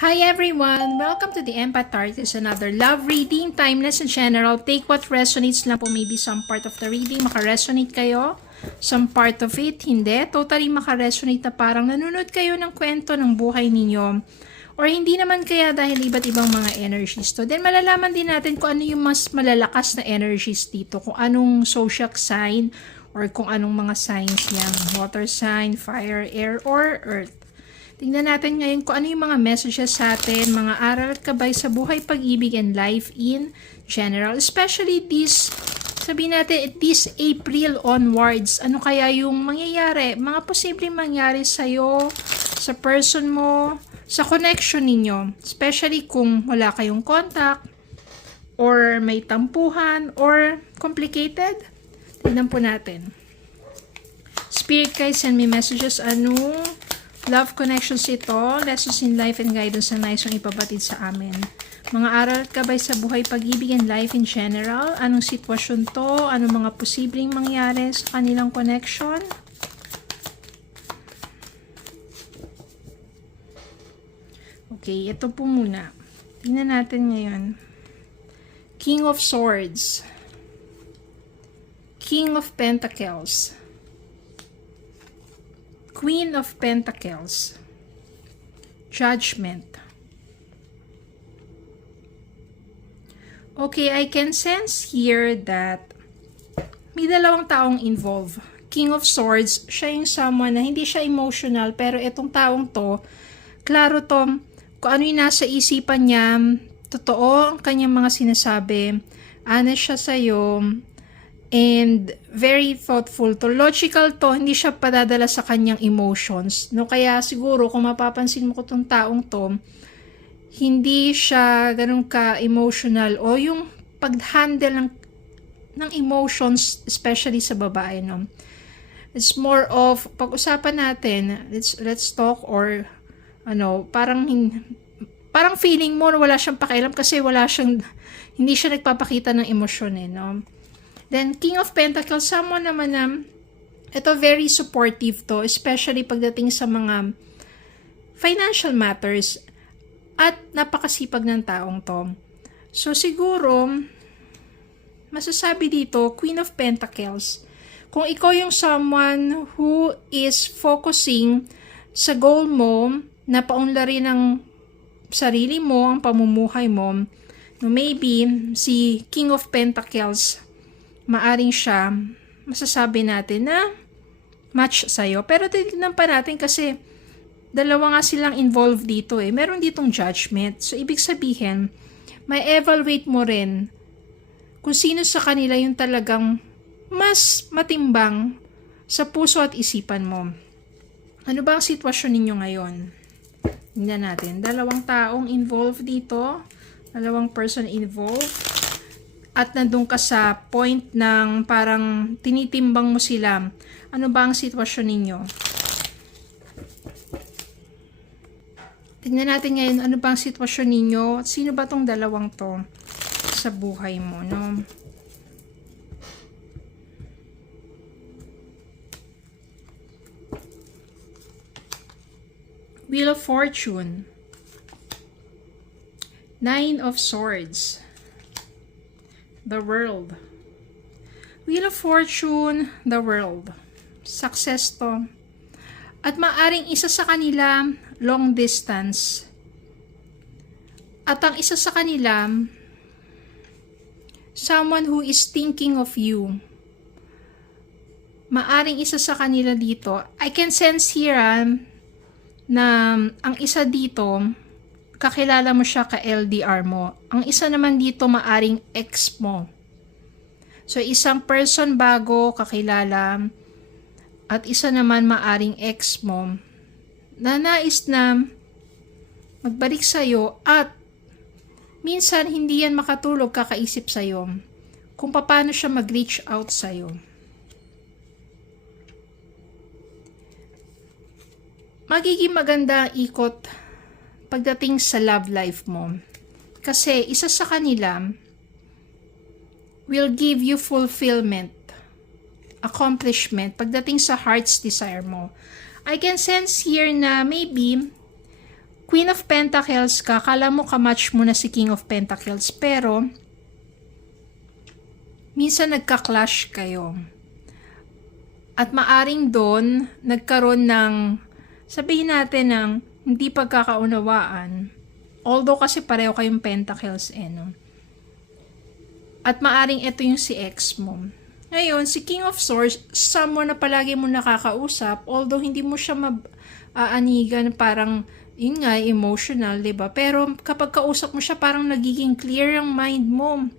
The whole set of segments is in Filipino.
Hi everyone! Welcome to the Empath Tarot. It's another love reading, timeless and general. Take what resonates lang po. Maybe some part of the reading makaresonate kayo. Some part of it, hindi. Totally makaresonate na parang nanonood kayo ng kwento ng buhay ninyo. Or hindi naman kaya dahil iba't ibang mga energies to. Then malalaman din natin kung ano yung mas malalakas na energies dito. Kung anong zodiac sign or kung anong mga signs yan. Water sign, fire, air, or earth. Tingnan natin ngayon kung ano yung mga messages sa atin, mga aral at kabay sa buhay, pag-ibig, and life in general. Especially this, sabihin natin, this April onwards. Ano kaya yung mangyayari? Mga posibleng mangyari sa'yo, sa person mo, sa connection ninyo. Especially kung wala kayong contact, or may tampuhan, or complicated. Tingnan po natin. Spirit guys, send me messages. Anong love connections ito, lessons in life and guidance na nais yung ipabatid sa amin. Mga aral at kabay sa buhay, pag-ibig and life in general. Anong sitwasyon to? Anong mga posibleng mangyari sa kanilang connection? Okay, ito po muna. Tingnan natin ngayon. King of Swords. King of Pentacles. Queen of Pentacles. Judgment. Okay, I can sense here that may dalawang taong involved. King of Swords, siya yung someone na hindi siya emotional, pero itong taong to, klaro to, kung ano yung nasa isipan niya, totoo ang kanyang mga sinasabi, honest siya sa'yo, and very thoughtful to. Logical to, hindi siya padadala sa kanyang emotions. No, kaya siguro kung mapapansin mo ko tong taong to, hindi siya ganun ka-emotional o yung pag-handle ng emotions, especially sa babae, no. It's more of pag-usapan natin, let's talk, or ano, parang feeling mo na wala siyang pakialam kasi hindi siya nagpapakita ng emosyon no. Then, King of Pentacles, someone naman na, ito very supportive to, especially pagdating sa mga financial matters, at napakasipag ng taong to. So, siguro, masasabi dito, Queen of Pentacles, kung ikaw yung someone who is focusing sa goal mo, na paunlarin ang sarili mo, ang pamumuhay mo, no, maybe, si King of Pentacles, maaring siya, masasabi natin na match sa'yo. Pero tignan pa natin kasi dalawa nga silang involved dito Meron ditong judgment. So, ibig sabihin, may evaluate mo rin kung sino sa kanila yung talagang mas matimbang sa puso at isipan mo. Ano ba ang sitwasyon ninyo ngayon? Tingnan natin. Dalawang taong involved dito. Dalawang person involved. At nandun ka sa point ng parang tinitimbang mo sila. Ano ba ang sitwasyon ninyo? Tingnan natin ngayon ano ba ang sitwasyon ninyo. Sino ba tong dalawang to sa buhay mo, no? Wheel of Fortune. Nine of Swords. The World. Wheel of Fortune, the World. Success to. At maaring isa sa kanila, long distance. At ang isa sa kanila, someone who is thinking of you. Maaring isa sa kanila dito. I can sense here na ang isa dito, kakilala mo siya ka-LDR mo. Ang isa naman dito, maaring ex mo. So, isang person bago kakilala, at isa naman maaring ex mo, na nais na magbalik sa'yo, at minsan hindi yan makatulog kakaisip sa'yo kung paano siya mag-reach out sa'yo. Magiging maganda ang ikot pagdating sa love life mo. Kasi isa sa kanila will give you fulfillment, accomplishment, pagdating sa heart's desire mo. I can sense here na maybe Queen of Pentacles ka, kala mo kamatch mo na si King of Pentacles, pero minsan nagka-clash kayo. At maaring doon, nagkaroon ng, sabihin natin ng hindi pagkakaunawaan. Although kasi pareho kayong Pentacles no? At maaring ito yung si ex mo. Ngayon, si King of Swords, someone na palagi mo nakakausap, although hindi mo siya aanigan, parang, yun nga, emotional, diba? Pero kapag kausap mo siya, parang nagiging clear ang mind mo.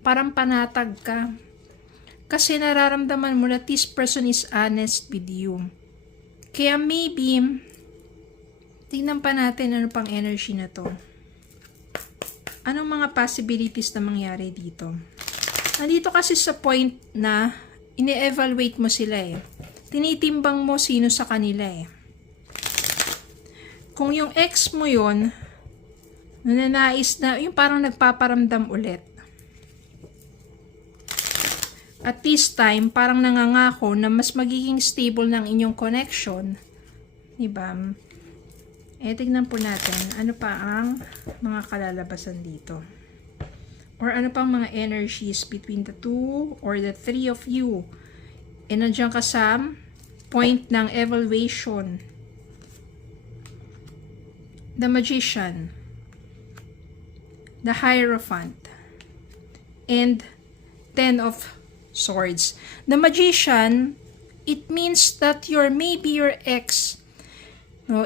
Parang panatag ka. Kasi nararamdaman mo na this person is honest with you. Kaya maybe, tingnan pa natin ano pang energy na to. Anong mga possibilities na mangyari dito? Nandito kasi sa point na ini-evaluate mo sila Tinitimbang mo sino sa kanila Kung yung ex mo yon, nananais na, yung parang nagpaparamdam ulit. At this time, parang nangangako na mas magiging stable ng inyong connection. Diba? Tignan po natin, ano pa ang mga kalalabasan dito. Or ano pang mga energies between the two or the three of you. Nandiyan ka sa point ng evaluation. The Magician. The Hierophant. And Ten of Swords. The Magician, it means that maybe your ex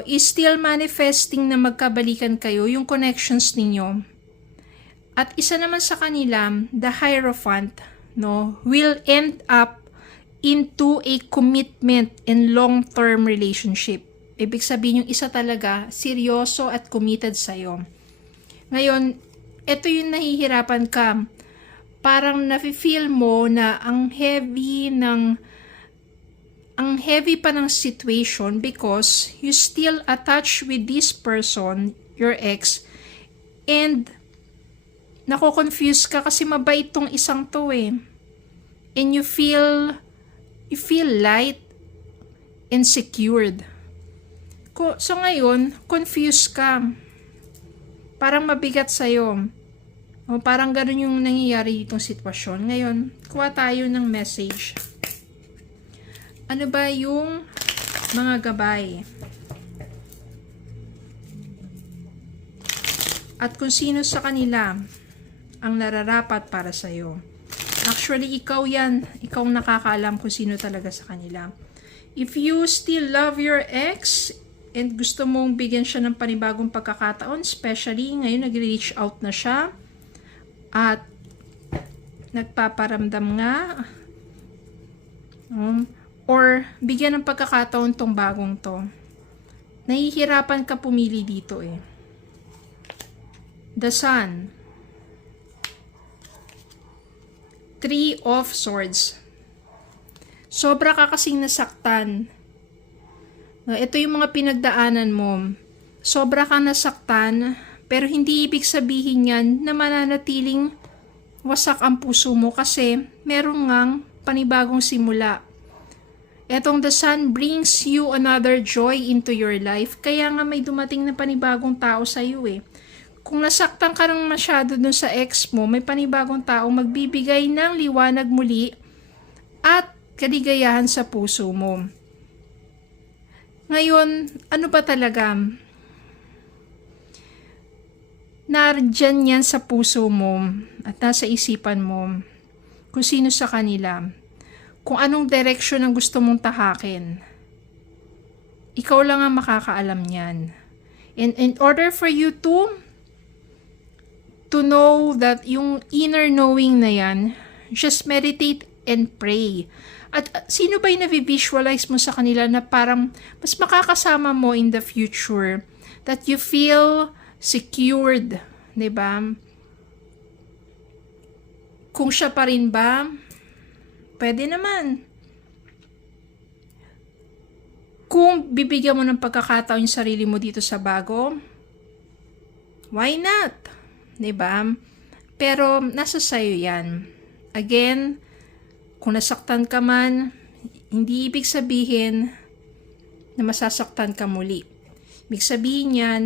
is still manifesting na magkabalikan kayo, yung connections ninyo. At isa naman sa kanila, the Hierophant, will end up into a commitment and long-term relationship. Ibig sabihin yung isa talaga, seryoso at committed sa'yo. Ngayon, ito yung nahihirapan ka. Parang nafe-feel mo na ang heavy pa ng situation because you still attached with this person, your ex, and nako-confuse ka kasi mabait tong isang to and you feel light and secured. So ngayon, confused ka. Parang mabigat sa'yo. O parang ganun yung nangyayari ditong sitwasyon. Ngayon, kuha tayo ng message. Ano ba yung mga gabay? At kung sino sa kanila ang nararapat para sa'yo. Actually, ikaw yan. Ikaw nakakaalam kung sino talaga sa kanila. If you still love your ex and gusto mong bigyan siya ng panibagong pagkakataon, especially ngayon nag-reach out na siya, at nagpaparamdam nga or bigyan ng pagkakataon tong bagong to, nahihirapan ka pumili dito The Sun, Three of Swords. Sobra ka kasing nasaktan. Ito yung mga pinagdaanan mo. Sobra ka nasaktan, pero hindi ibig sabihin yan na mananatiling wasak ang puso mo kasi meron ngang panibagong simula. Etong The Sun brings you another joy into your life. Kaya nga may dumating na panibagong tao sa iyo Kung nasaktan ka ng masyado dun sa ex mo, may panibagong tao magbibigay ng liwanag muli at kaligayahan sa puso mo. Ngayon, ano ba talaga? Nardyan yan sa puso mo at nasa isipan mo kung sino sa kanila, kung anong direction ang gusto mong tahakin. Ikaw lang ang makakaalam niyan. And in order for you to know that yung inner knowing na yan, just meditate and pray. At sino ba yung na-visualize mo sa kanila na parang mas makakasama mo in the future, that you feel secured, 'di ba? Kung siya pa rin ba, pwede naman. Kung bibigyan mo ng pagkakataon yung sarili mo dito sa bago, why not? 'Di ba? Pero nasa sayo 'yan. Again, kung nasaktan ka man, hindi ibig sabihin na masasaktan ka muli. Ibig sabihin yan,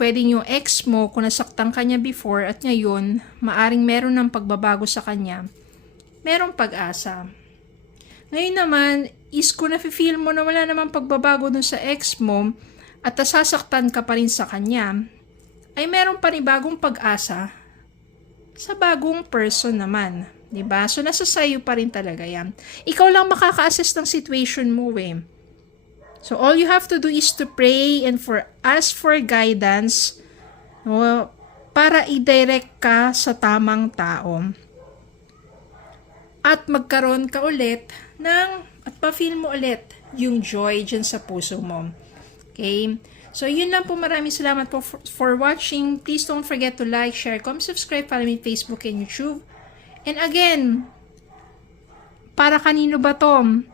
pwedeng yung ex mo, kung nasaktan ka niya before at ngayon, maaring meron ng pagbabago sa kanya, merong pag-asa. Ngayon naman, is kung nafe-feel mo na wala namang pagbabago dun sa ex mo at nasasaktan ka pa rin sa kanya, ay meron pa rin bagong pag-asa sa bagong person naman. Diba? So, nasa sayo pa rin talaga yan. Ikaw lang makaka-assess ng situation mo eh. So, all you have to do is to pray and ask for guidance, no, para i-direct ka sa tamang tao. At magkaroon ka ulit at pa-feel mo ulit yung joy dyan sa puso mo. Okay? So, yun lang po. Maraming salamat po for watching. Please don't forget to like, share, comment, subscribe, follow me on Facebook and YouTube. And again, para kanino ba to?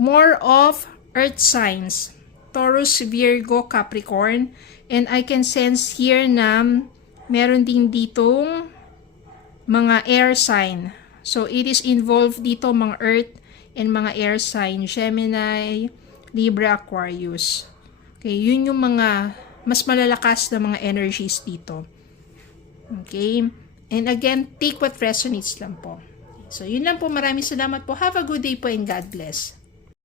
More of earth signs. Taurus, Virgo, Capricorn. And I can sense here na meron din ditong mga air sign. So, it is involved dito mga earth and mga air sign. Gemini, Libra, Aquarius. Okay, yun yung mga mas malalakas na mga energies dito. Okay? And again, take what resonates lang po. So, yun lang po. Maraming salamat po. Have a good day po and God bless.